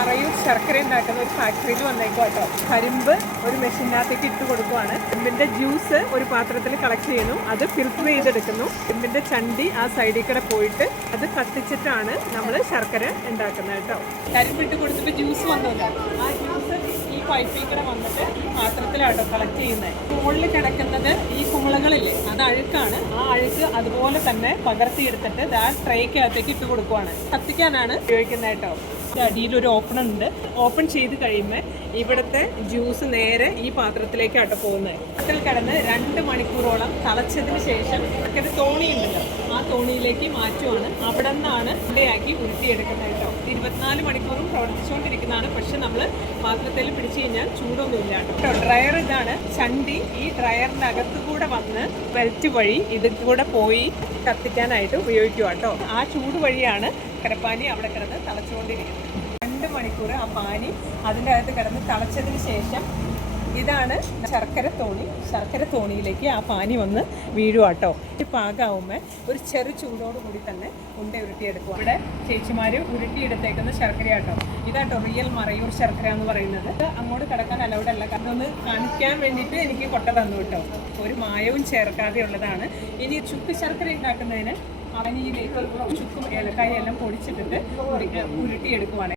മറയൂർ ശർക്കര ഉണ്ടാക്കുന്ന ഒരു ഫാക്ടറിയിൽ വന്നേക്കും കേട്ടോ. കരിമ്പ് ഒരു മെഷീനകത്തേക്ക് ഇട്ട് കൊടുക്കുവാണ്. കരിമ്പിൻ്റെ ജ്യൂസ് ഒരു പാത്രത്തിൽ കളക്ട് ചെയ്യുന്നു, അത് ഫിൽറ്റർ ചെയ്തെടുക്കുന്നു. കരിമ്പിൻ്റെ ചണ്ടി ആ സൈഡിൽ കൂടെ പോയിട്ട് അത് കത്തിച്ചിട്ടാണ് നമ്മൾ ശർക്കര ഉണ്ടാക്കുന്നത് കേട്ടോ. കരിമ്പിട്ട് കൊടുത്തിട്ട് ജ്യൂസ് വന്നല്ലോ, ആ ജ്യൂസ് ഈ പൈപ്പിൽ കൂടെ വന്നിട്ട് ഈ പാത്രത്തിലാട്ടോ കളക്ട് ചെയ്യുന്നത്. മുകളിൽ കിടക്കുന്നത് ഈ കുമിളകളില്ലേ, അത് അഴുക്കാണ്. ആ അഴുക്ക് അതുപോലെ തന്നെ പകർത്തിയെടുത്തിട്ട് ആ ട്രേക്കകത്തേക്ക് ഇട്ട് കൊടുക്കുവാണ്. കത്തിക്കാനാണ് ഉപയോഗിക്കുന്നത് കേട്ടോ. അടിയിലൊരു ഓപ്പൺ ഉണ്ട്. ഓപ്പൺ ചെയ്ത് കഴിയുമ്പോൾ ഇവിടുത്തെ ജ്യൂസ് നേരെ ഈ പാത്രത്തിലേക്കാട്ടോ പോകുന്നത്. ഇതിൽ കിടന്ന് 2 മണിക്കൂറോളം തിളച്ചതിന് ശേഷം ഒരു തോണിയുണ്ടല്ലോ, ആ തോണിയിലേക്ക് മാറ്റുവാണ്. അവിടെ നിന്നാണ് ഉണ്ടയാക്കി ഉരുട്ടിയെടുക്കുന്നത് കേട്ടോ. 24 മണിക്കൂറും പ്രവർത്തിച്ചുകൊണ്ടിരിക്കുന്നതാണ്. പക്ഷെ നമ്മൾ പാത്രത്തിൽ പിടിച്ചു കഴിഞ്ഞാൽ ചൂടൊന്നുമില്ല കേട്ടോ. ഡ്രയർ ഇതാണ്. ചണ്ടി ഈ ഡ്രയറിൻ്റെ അകത്തുകൂടെ വന്ന് ബെൽറ്റ് വഴി ഇതിൽ കൂടെ പോയി കത്തിക്കാനായിട്ട് ഉപയോഗിക്കുക കേട്ടോ. ആ ചൂട് വഴിയാണ് കരപ്പാനി അവിടെ കിടന്ന് തിളച്ചുകൊണ്ടിരിക്കുന്നത്. 2 മണിക്കൂർ ആ പാനി അതിൻ്റെ അകത്ത് കിടന്ന് തിളച്ചതിന് ശേഷം ഇതാണ് ശർക്കര തോണി. ശർക്കര തോണിയിലേക്ക് ആ പാനി വന്ന് വീഴുവാട്ടോ. ഈ പാകമാകുമ്പോൾ ഒരു ചെറു ചൂടോടുകൂടി തന്നെ ഉണ്ട ഉരുട്ടിയെടുക്കുക. ഇവിടെ ചേച്ചിമാർ ഉരുട്ടിയെടുത്തേക്കുന്ന ശർക്കര ആട്ടോ. ഇതാട്ടോ റിയൽ മറയൂർ ശർക്കര എന്ന് പറയുന്നത്. അങ്ങോട്ട് കിടക്കാൻ അലൗഡ് അല്ല. കാരണം ഒന്ന് കാണിക്കാൻ വേണ്ടിയിട്ട് എനിക്ക് കൊട്ട തന്നു കേട്ടോ. ഒരു മായവും ചേർക്കാതെ ഉള്ളതാണ്. ഇനി ചുക്ക് ശർക്കര ഉണ്ടാക്കുന്നതിന് അവനിയിലേക്ക് ചുക്കും ഏലക്കായും എല്ലാം പൊടിച്ചിട്ടിട്ട് ഉരുട്ടിയെടുക്കുവാണ്.